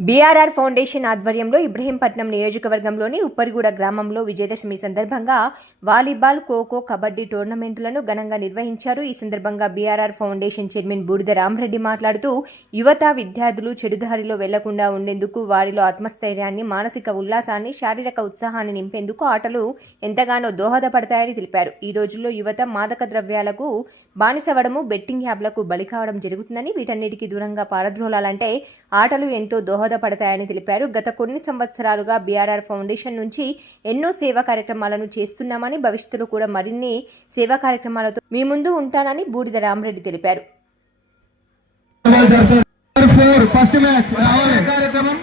BRR foundation ఆధ్వర్యంలో ఇబ్రహీంపట్నం నియోజకవర్గంలోని ఉప్పరిగూడ గ్రామంలో విజయదశమి సందర్భంగా వాలీబాల్ ఖోఖో కబడ్డీ టోర్నమెంట్లను ఘనంగా నిర్వహించారు. ఈ సందర్భంగా బీఆర్ఆర్ ఫౌండేషన్ చైర్మన్ బూడిద రామరెడ్డి మాట్లాడుతూ యువత విద్యార్థులు చెడుదారిలో వెళ్ళకుండా ఉండేందుకు వారిలో ఆత్మస్థైర్యాన్ని మానసిక ఉల్లాసాన్ని శారీరక ఉత్సాహాన్ని నింపేందుకు ఆటలు ఎంతగానో దోహదపడతాయని తెలిపారు. ఈ రోజుల్లో యువత మాదక ద్రవ్యాలకు బానిసవడము బెట్టింగ్ యాప్లకు బలి కావడం జరుగుతుందని వీటన్నిటికీ దూరంగా పారద్రోలాలంటే ఆటలు ఎంతో దోహదపడతాయని తెలిపారు. గత కొన్ని సంవత్సరాలుగా బీఆర్ఆర్ ఫౌండేషన్ నుంచి ఎన్నో సేవా కార్యక్రమాలను చేస్తున్నామని భవిష్యత్తులో కూడా మరిన్ని సేవా కార్యక్రమాలతో మీ ముందు ఉంటానని బూడిద రామరెడ్డి తెలిపారు. ఫస్ట్ మ్యాచ్ కార్యక్రమం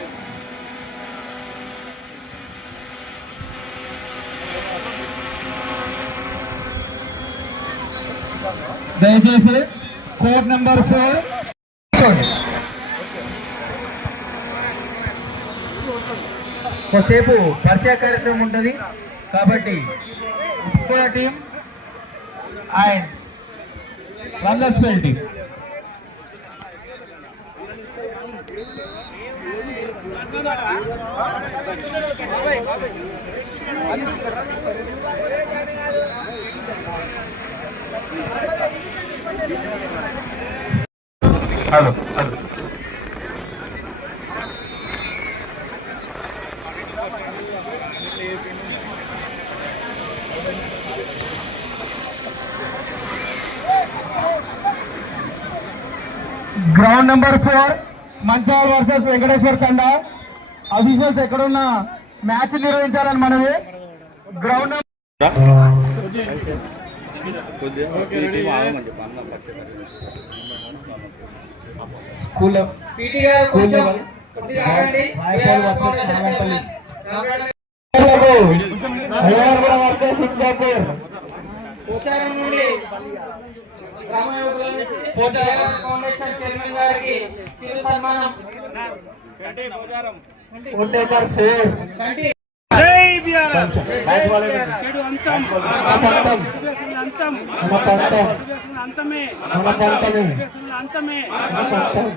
దయచేసి కోడ్ నెంబర్ ఫోర్. కొద్దిసేపు పరిచయ కార్యక్రమం ఉంటుంది. కాబట్టి కూడా team and runners పెల్ team hello hello ground number four Manchal versus Venkateshwar Thanda officials ఎక్కడున్నా మ్యాచ్ నిర్వహించాలని మనవి. Ground school versus Singapur Pocharam foundation chairman గారికి చిరు సన్మానం ఫోర్ చెడు అంతం అంతం అంతమే అంతమే పంతం